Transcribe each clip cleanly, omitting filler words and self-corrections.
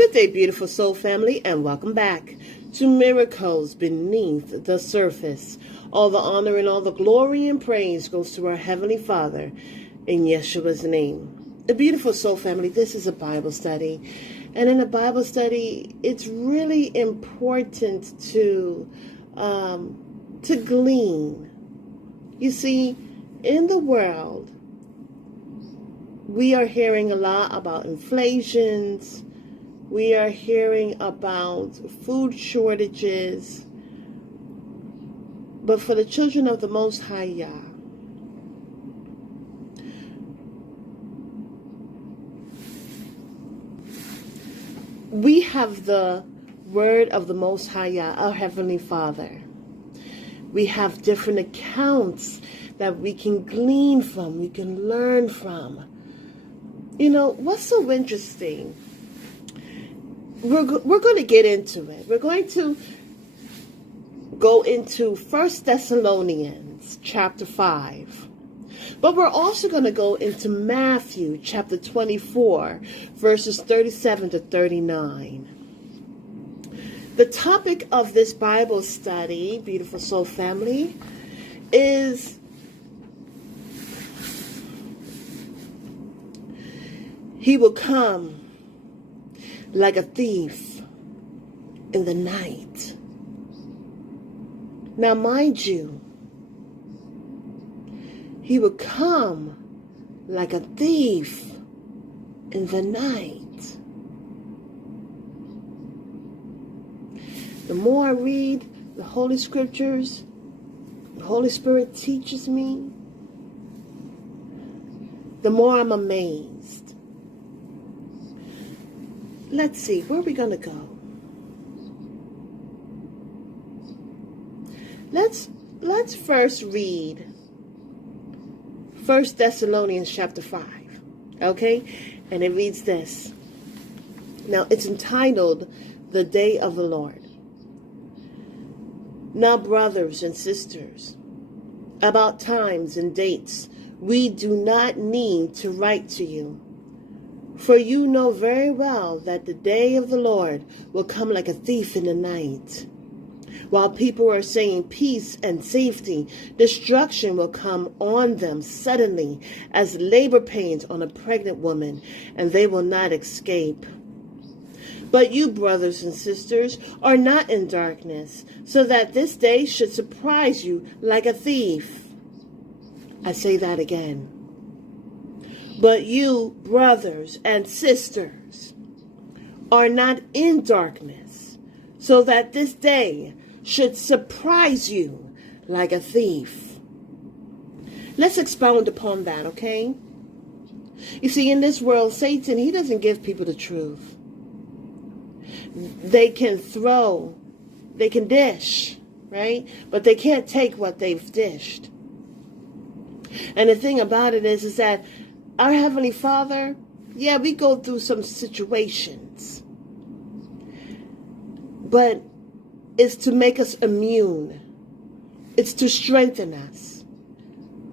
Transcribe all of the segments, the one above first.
Good day, beautiful soul family, and welcome back to Miracles Beneath the Surface. All the honor and all the glory and praise goes to our Heavenly Father in Yeshua's name. A beautiful soul family, this is a Bible study. And in a Bible study, it's really important to glean. You see, in the world, we are hearing a lot about inflations. We are hearing about food shortages. But for the children of the Most High Yah, we have the word of the Most High Yah, our Heavenly Father. We have different accounts that we can glean from, we can learn from. You know, what's so interesting? We're going to get into it. We're going to go into 1 Thessalonians chapter 5. But we're also going to go into Matthew chapter 24, verses 37 to 39. The topic of this Bible study, beautiful soul family, is He will come like a thief in the night. Now, mind you, He will come like a thief in the night. The more I read the Holy Scriptures, the Holy Spirit teaches me, the more I'm amazed. Let's see, where are we going to go? Let's first read 1 Thessalonians chapter 5, okay? And it reads this. Now, it's entitled, The Day of the Lord. Now, brothers and sisters, about times and dates, we do not need to write to you. For you know very well that the day of the Lord will come like a thief in the night. While people are saying peace and safety, destruction will come on them suddenly as labor pains on a pregnant woman, and they will not escape. But you, brothers and sisters, are not in darkness, so that this day should surprise you like a thief. I say that again. But you, brothers and sisters, are not in darkness, so that this day should surprise you like a thief. Let's expound upon that, okay? You see, in this world, Satan, he doesn't give people the truth. They can throw, they can dish, right? But they can't take what they've dished. And the thing about it is that our Heavenly Father, yeah, we go through some situations, but it's to make us immune. It's to strengthen us.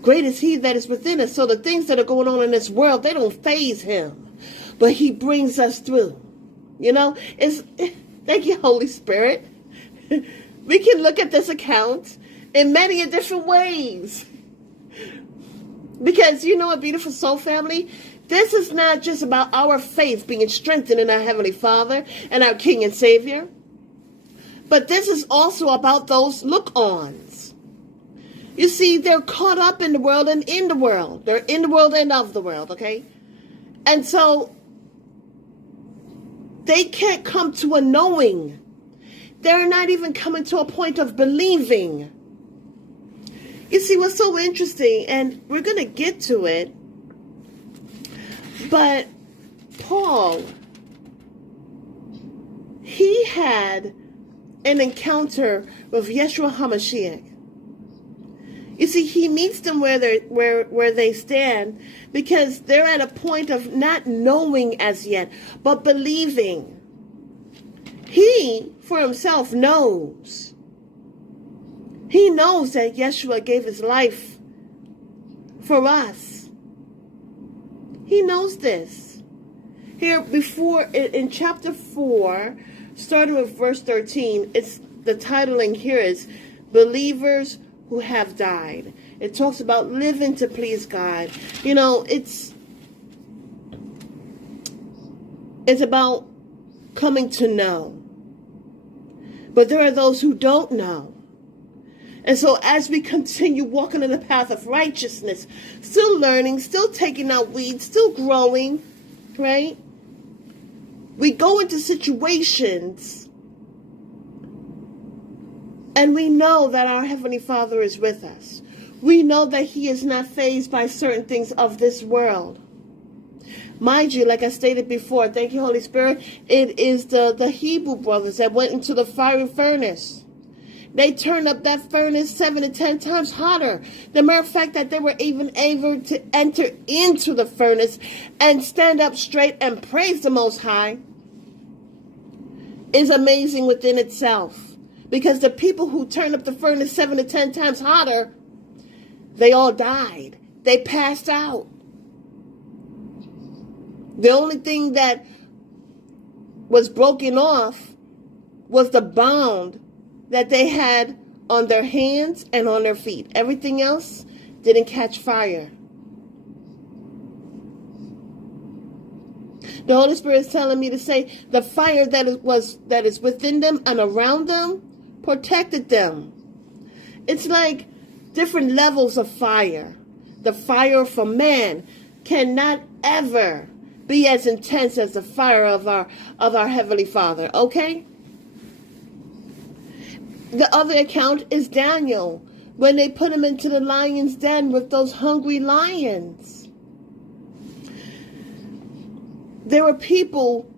Great is He that is within us. So the things that are going on in this world, they don't faze Him, but He brings us through. You know, thank you, Holy Spirit. We can look at this account in many different ways. Because you know what, beautiful soul family? This is not just about our faith being strengthened in our Heavenly Father and our King and Savior. But this is also about those look-ons. You see, they're caught up in the world and in the world. They're in the world and of the world, okay? And so they can't come to a knowing. They're not even coming to a point of believing. You see, what's so interesting, and we're going to get to it, but Paul, he had an encounter with Yeshua HaMashiach. You see, he meets them where they stand because they're at a point of not knowing as yet, but believing. He, for himself, knows. He knows that Yeshua gave his life for us. He knows this. Here before, in chapter 4, starting with verse 13, it's the titling here is Believers Who Have Died. It talks about living to please God. You know, it's about coming to know. But there are those who don't know. And so as we continue walking in the path of righteousness, still learning, still taking out weeds, still growing, right? We go into situations and we know that our Heavenly Father is with us. We know that He is not fazed by certain things of this world. Mind you, like I stated before, thank you, Holy Spirit, it is the Hebrew brothers that went into the fiery furnace. They turned up that furnace 7 to 10 times hotter. The mere fact that they were even able to enter into the furnace and stand up straight and praise the Most High is amazing within itself. Because the people who turned up the furnace 7 to 10 times hotter, they all died. They passed out. The only thing that was broken off was the bond that they had on their hands and on their feet. Everything else didn't catch fire. The Holy Spirit is telling me to say the fire that is within them and around them protected them. It's like different levels of fire. The fire from man cannot ever be as intense as the fire of our Heavenly Father, okay? The other account is Daniel, when they put him into the lion's den with those hungry lions. There were people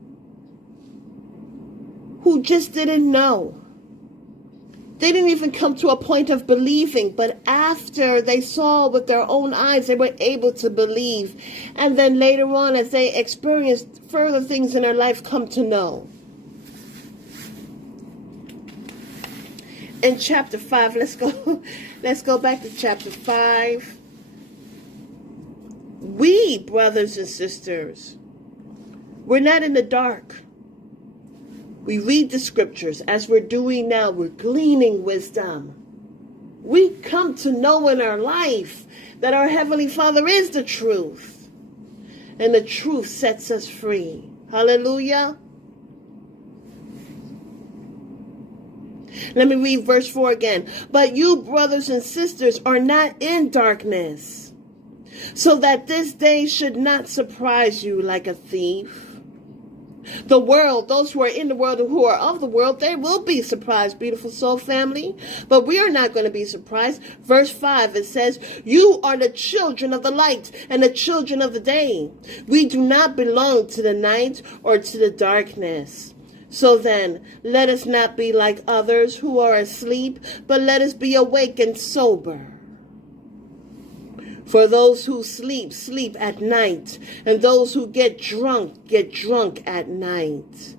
who just didn't know. They didn't even come to a point of believing, but after they saw with their own eyes, they were able to believe. And then later on, as they experienced further things in their life, come to know. In chapter 5, let's go back to chapter 5. We, brothers and sisters, we're not in the dark. We read the scriptures as we're doing now. We're gleaning wisdom. We come to know in our life that our Heavenly Father is the truth. And the truth sets us free. Hallelujah. Let me read verse 4 again. But you, brothers and sisters, are not in darkness, so that this day should not surprise you like a thief. The world, those who are in the world and who are of the world, they will be surprised, beautiful soul family. But we are not going to be surprised. Verse 5, it says, you are the children of the light and the children of the day. We do not belong to the night or to the darkness. So then, let us not be like others who are asleep, but let us be awake and sober. For those who sleep, sleep at night, and those who get drunk at night.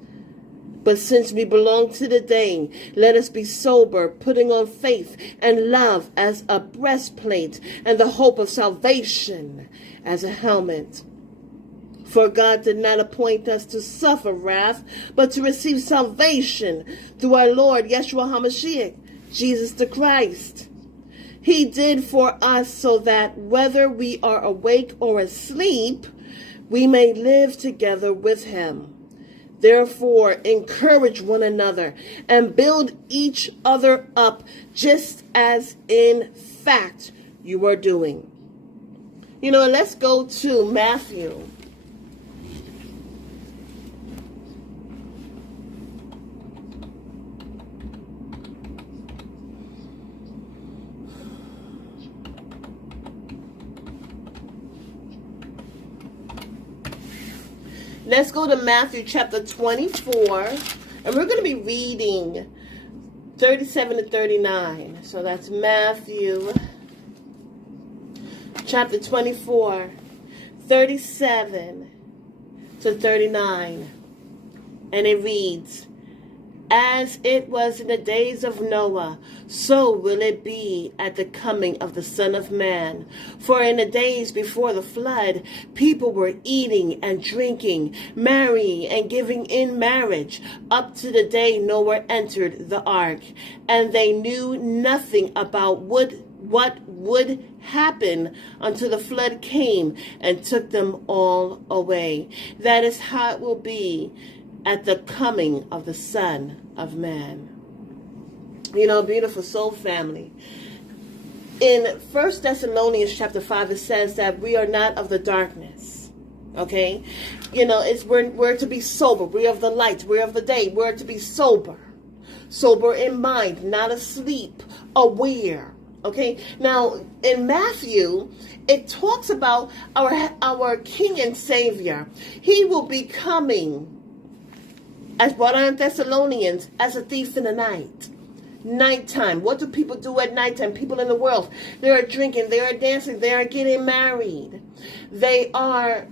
But since we belong to the day, let us be sober, putting on faith and love as a breastplate, and the hope of salvation as a helmet. For God did not appoint us to suffer wrath, but to receive salvation through our Lord Yeshua HaMashiach, Jesus the Christ. He did for us so that whether we are awake or asleep, we may live together with Him. Therefore, encourage one another and build each other up, just as in fact you are doing. You know, let's go to Matthew. Let's go to Matthew chapter 24, and we're going to be reading 37 to 39. So that's Matthew chapter 24, 37 to 39. And it reads, As it was in the days of Noah, so will it be at the coming of the Son of Man. For in the days before the flood, people were eating and drinking, marrying and giving in marriage, up to the day Noah entered the ark. And they knew nothing about what would happen until the flood came and took them all away. That is how it will be at the coming of the Son of Man. You know, beautiful soul family. In 1 Thessalonians chapter 5, it says that we are not of the darkness. Okay? You know, we're to be sober. We're of the light. We're of the day. We're to be sober. Sober in mind, not asleep, aware. Okay? Now, in Matthew, it talks about our King and Savior. He will be coming, as brought on in Thessalonians, as a thief in the night. Nighttime. What do people do at nighttime? People in the world, they are drinking, they are dancing, they are getting married. They are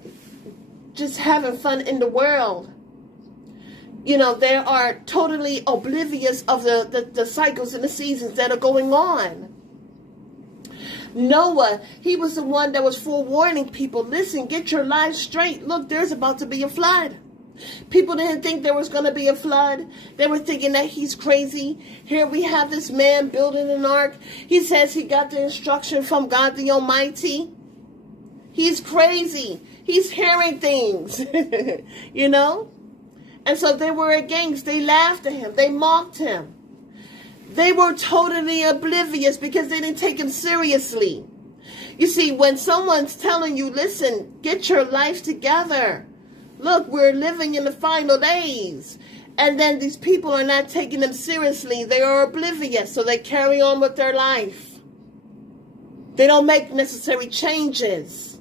just having fun in the world. You know, they are totally oblivious of the cycles and the seasons that are going on. Noah, he was the one that was forewarning people, listen, get your lives straight. Look, there's about to be a flood. People didn't think there was going to be a flood. They were thinking that he's crazy. Here we have this man building an ark. He says he got the instruction from God the Almighty. He's crazy. He's hearing things, you know. And so they were against. They laughed at him. They mocked him. They were totally oblivious because they didn't take him seriously. You see, when someone's telling you, listen, get your life together. Look, we're living in the final days. And then these people are not taking them seriously. They are oblivious, so they carry on with their life. They don't make necessary changes.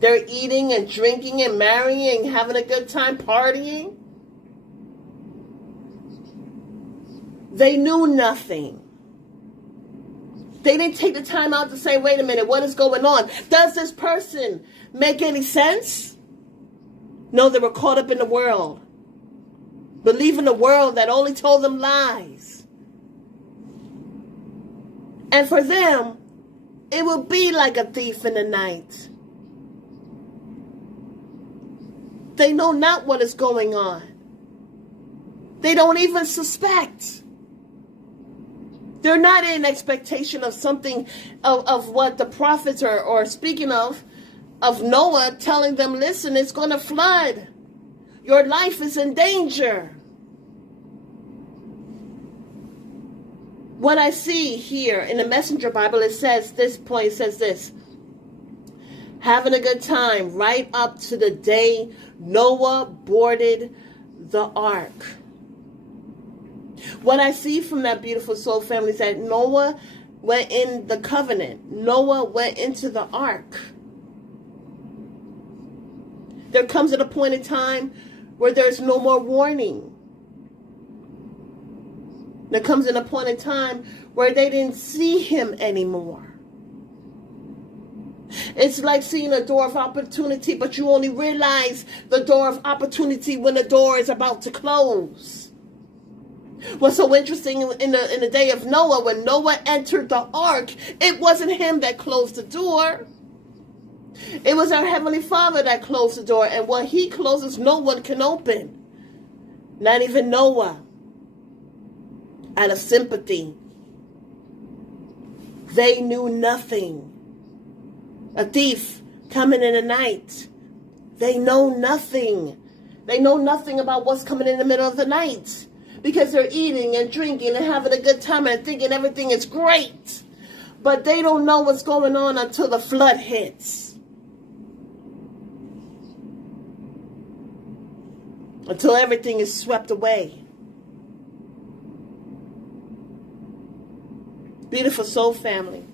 They're eating and drinking and marrying, having a good time, partying. They knew nothing. They didn't take the time out to say, wait a minute, what is going on? Does this person make any sense? No, they were caught up in the world. Believing the world that only told them lies. And for them, it will be like a thief in the night. They know not what is going on. They don't even suspect. They're not in expectation of something of what the prophets are speaking of Noah telling them, listen, it's going to flood. Your life is in danger. What I see here in the Messenger Bible, it says this. Having a good time right up to the day Noah boarded the ark. What I see from that beautiful soul family is that Noah went in the covenant. Noah went into the ark. There comes at a point in time where there's no more warning. There comes in a point in time where they didn't see him anymore. It's like seeing a door of opportunity, but you only realize the door of opportunity when the door is about to close. What's so interesting in the day of Noah, when Noah entered the ark, it wasn't him that closed the door. It was our Heavenly Father that closed the door. And what he closes, no one can open. Not even Noah. Out of sympathy. They knew nothing. A thief coming in the night. They know nothing. They know nothing about what's coming in the middle of the night. Because they're eating and drinking and having a good time and thinking everything is great. But they don't know what's going on until the flood hits. Until everything is swept away. Beautiful soul family.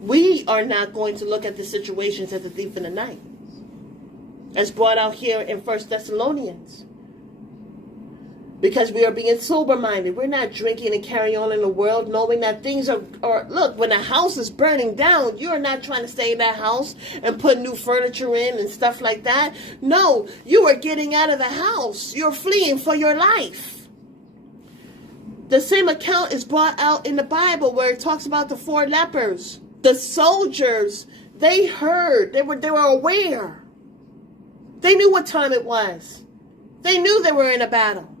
We are not going to look at the situations as a thief in the night. As brought out here in 1 Thessalonians. Because we are being sober-minded. We're not drinking and carrying on in the world knowing that things are, look, when a house is burning down, you're not trying to stay in that house and put new furniture in and stuff like that. No, you are getting out of the house. You're fleeing for your life. The same account is brought out in the Bible where it talks about the 4 lepers. The soldiers, they heard, they were aware. They knew what time it was. They knew they were in a battle.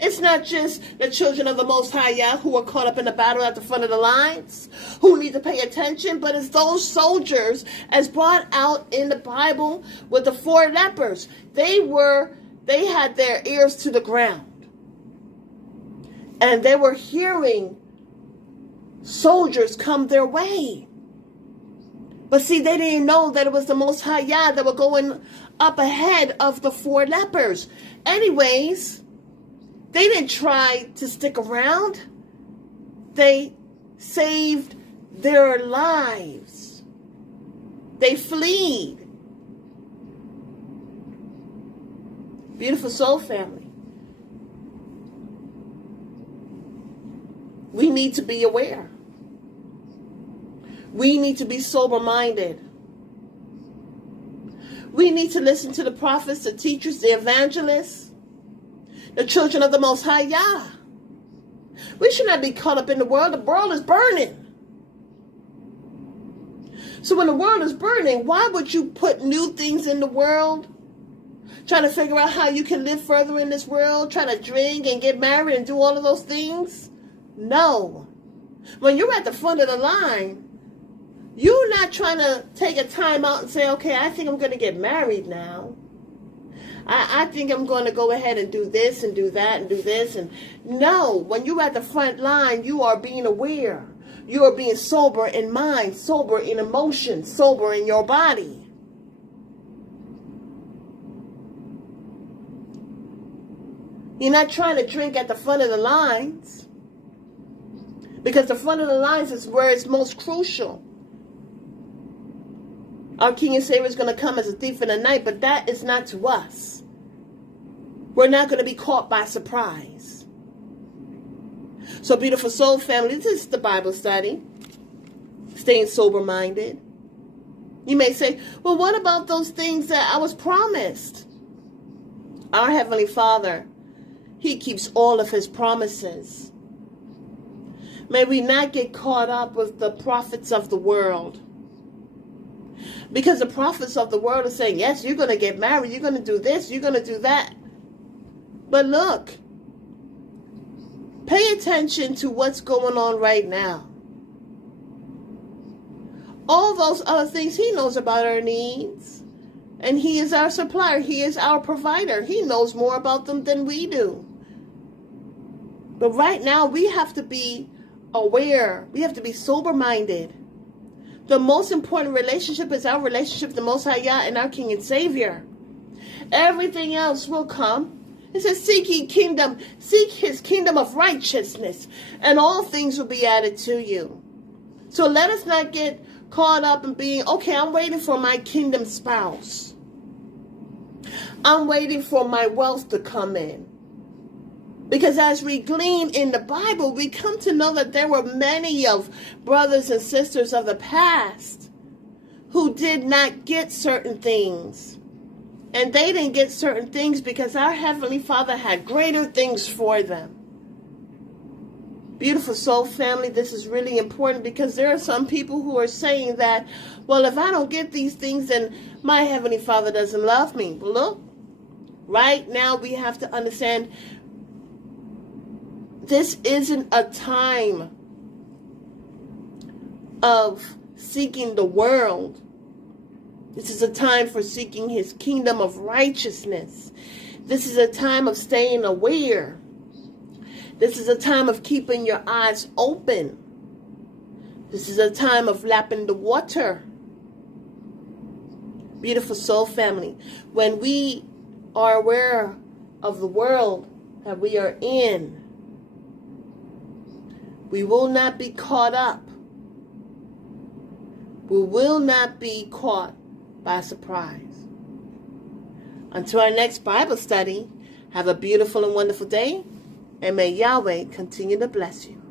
It's not just the children of the Most High Yah who are caught up in the battle at the front of the lines, who need to pay attention, but it's those soldiers as brought out in the Bible with the 4 lepers. They had their ears to the ground. And they were hearing soldiers come their way. But see, they didn't know that it was the Most High Yah that were going up ahead of the 4 lepers. Anyways, they didn't try to stick around. They saved their lives. They fled. Beautiful soul family. We need to be aware. We need to be sober-minded. We need to listen to the prophets, the teachers, the evangelists, the children of the Most High Yah. We should not be caught up in the world. The world is burning. So when the world is burning, why would you put new things in the world? Trying to figure out how you can live further in this world, trying to drink and get married and do all of those things? No. When you're at the front of the line, you're not trying to take a time out and say, okay, I think I'm going to get married now. I think I'm going to go ahead and do this and do that and do this. And no, when you're at the front line, you are being aware. You are being sober in mind, sober in emotion, sober in your body. You're not trying to drink at the front of the lines, because the front of the lines is where it's most crucial. Our King and Savior is going to come as a thief in the night, but that is not to us. We're not going to be caught by surprise. So, beautiful soul family, this is the Bible study. Staying sober-minded. You may say, well, what about those things that I was promised? Our Heavenly Father, He keeps all of His promises. May we not get caught up with the prophets of the world. Because the prophets of the world are saying, yes, you're going to get married, you're going to do this, you're going to do that. But look, pay attention to what's going on right now. All those other things, He knows about our needs. And He is our supplier. He is our provider. He knows more about them than we do. But right now, we have to be aware. We have to be sober-minded. The most important relationship is our relationship with the Most High Yah and our King and Savior. Everything else will come. It says, seek ye kingdom, seek His kingdom of righteousness, and all things will be added to you. So let us not get caught up in being, okay, I'm waiting for my kingdom spouse. I'm waiting for my wealth to come in. Because as we glean in the Bible, we come to know that there were many of brothers and sisters of the past who did not get certain things. And they didn't get certain things because our Heavenly Father had greater things for them. Beautiful soul family, this is really important because there are some people who are saying that, well, if I don't get these things, then my Heavenly Father doesn't love me. Well, look, right now we have to understand this isn't a time of seeking the world. This is a time for seeking His kingdom of righteousness. This is a time of staying aware. This is a time of keeping your eyes open. This is a time of lapping the water. Beautiful soul family, when we are aware of the world that we are in, we will not be caught up. We will not be caught by surprise. Until our next Bible study, Have a beautiful and wonderful day, and may Yahweh continue to bless you.